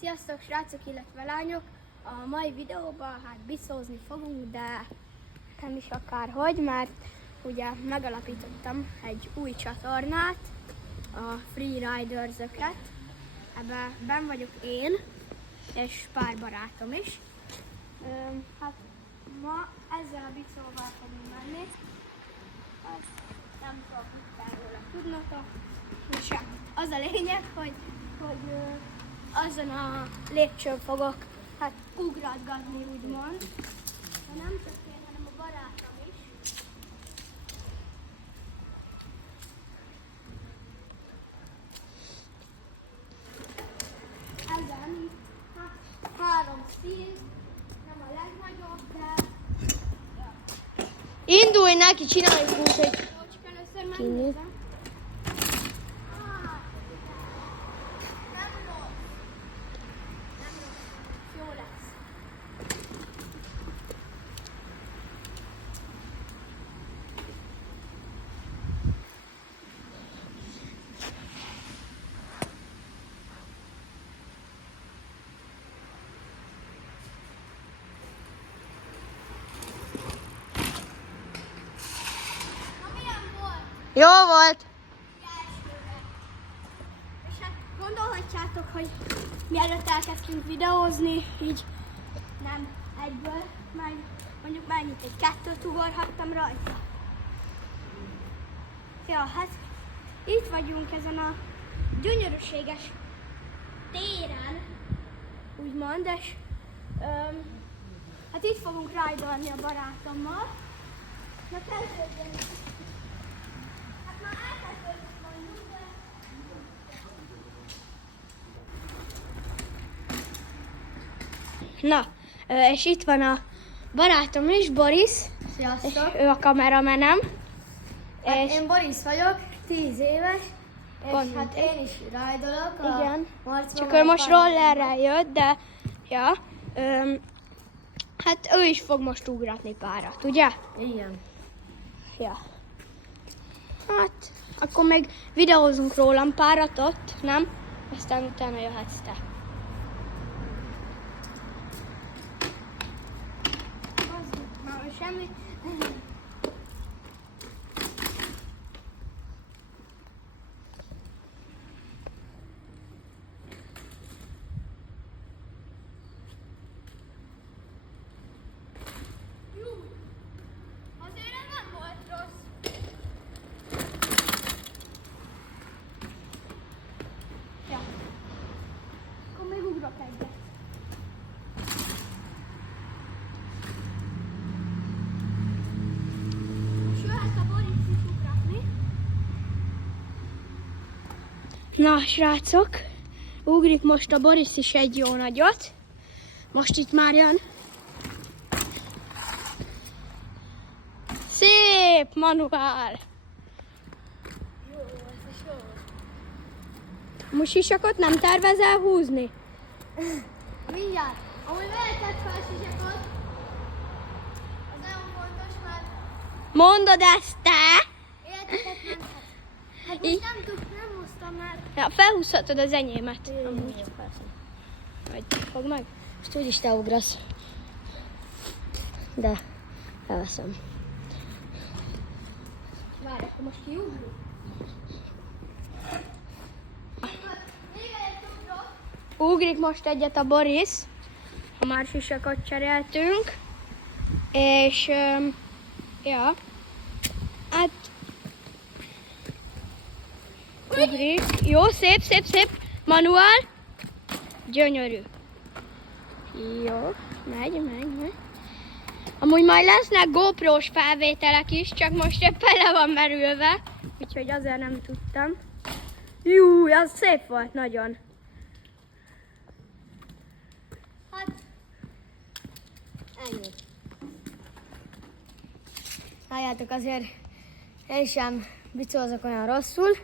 Sziasztok srácok, illetve lányok! A mai videóban bicózni fogunk, de nem is akárhogy, mert ugye megalapítottam egy új csatornát, a Freeriders-öket. Ebben benn vagyok én, és pár barátom is. Ma ezzel a bicóval fogunk menni. Nem tudok mit kell róla tudnotok. És az a lényeg, hogy azon a lépcsőn fogok ugratgatni, úgymond. De nem csak én, hanem a barátom is. Ezen 3 szín, nem a legnagyobb, de... Indulj neki, csináljuk úgy, hogy... Csak először megnézem. Jó lesz. Jó volt! És hát gondolhatjátok, hogy mielőtt elkezdtünk videózni, így nem egyből, majd mondjuk mennyit egy 2-t ugorhattam rajta. Ja, hát itt vagyunk ezen a gyönyörűséges téren, úgymond, és hát itt fogunk rájdolni a barátommal. Na kezdődjön! Hát már elkezdődött mondjuk, de... Na, és itt van a barátom is, Boris. Sziasztok! Ő a kameramenem. És Én Boris vagyok, 10 éves, és Pont. hát én is rájdolok. igen, Marcban csak vagy ő most pár- rollerrel jött, de ja, hát ő is fog most ugratni párat, ugye? Igen. Ja. Hát, akkor még videózunk rólam párat ott, nem? Aztán utána jöhetsz te. Már semmi. Azért nem volt rossz. Ja. Akkor még ugrok egyet. Jöhet a Boris is ugratni. Na, srácok, ugrik most a Boris is egy jó nagyot. Most itt már jön. Szép manuál! Jó, ez is jó. Musisakot nem tervezel húzni? Mindjárt. Amúgy vehetett fel sisakot. Az nagyon fontos, mert Mondod ezt te? életeket menthet. Hát Így. most nem hoztam már. Ja, felhúzhatod az enyémet. Amúgy. Vagy fogd meg. Most úgyis te ugrasz. De elveszem. Várj, akkor most kiugrunk. Még egy ugrok. Ugrik most egyet a Boris, ha már sisakot cseréltünk. És ja, hát ugrik. Jó, szép, szép, szép. Manuál. Gyönyörű. Jó, megy. Amúgy majd lesznek GoPro-s felvételek is, csak most éppen le van merülve, úgyhogy azért nem tudtam. Jú, az szép volt nagyon. Hát, Ennyi. Halljátok, azért én sem bicózok olyan rosszul.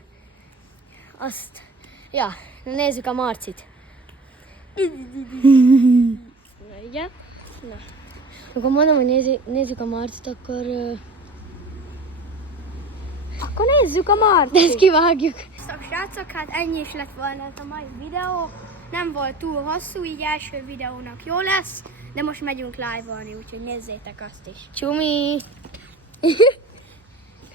Azt, ja, nézzük a Marcit. Na igen. Na. Akkor mondom, hogy nézzük a Marcit, akkor... Akkor nézzük a Martit. De ezt kivágjuk. sziasztok srácok, hát ennyi is lett volna ez a mai videó. Nem volt túl hosszú, így első videónak jó lesz, de most megyünk live-olni, úgyhogy nézzétek azt is. Csumi!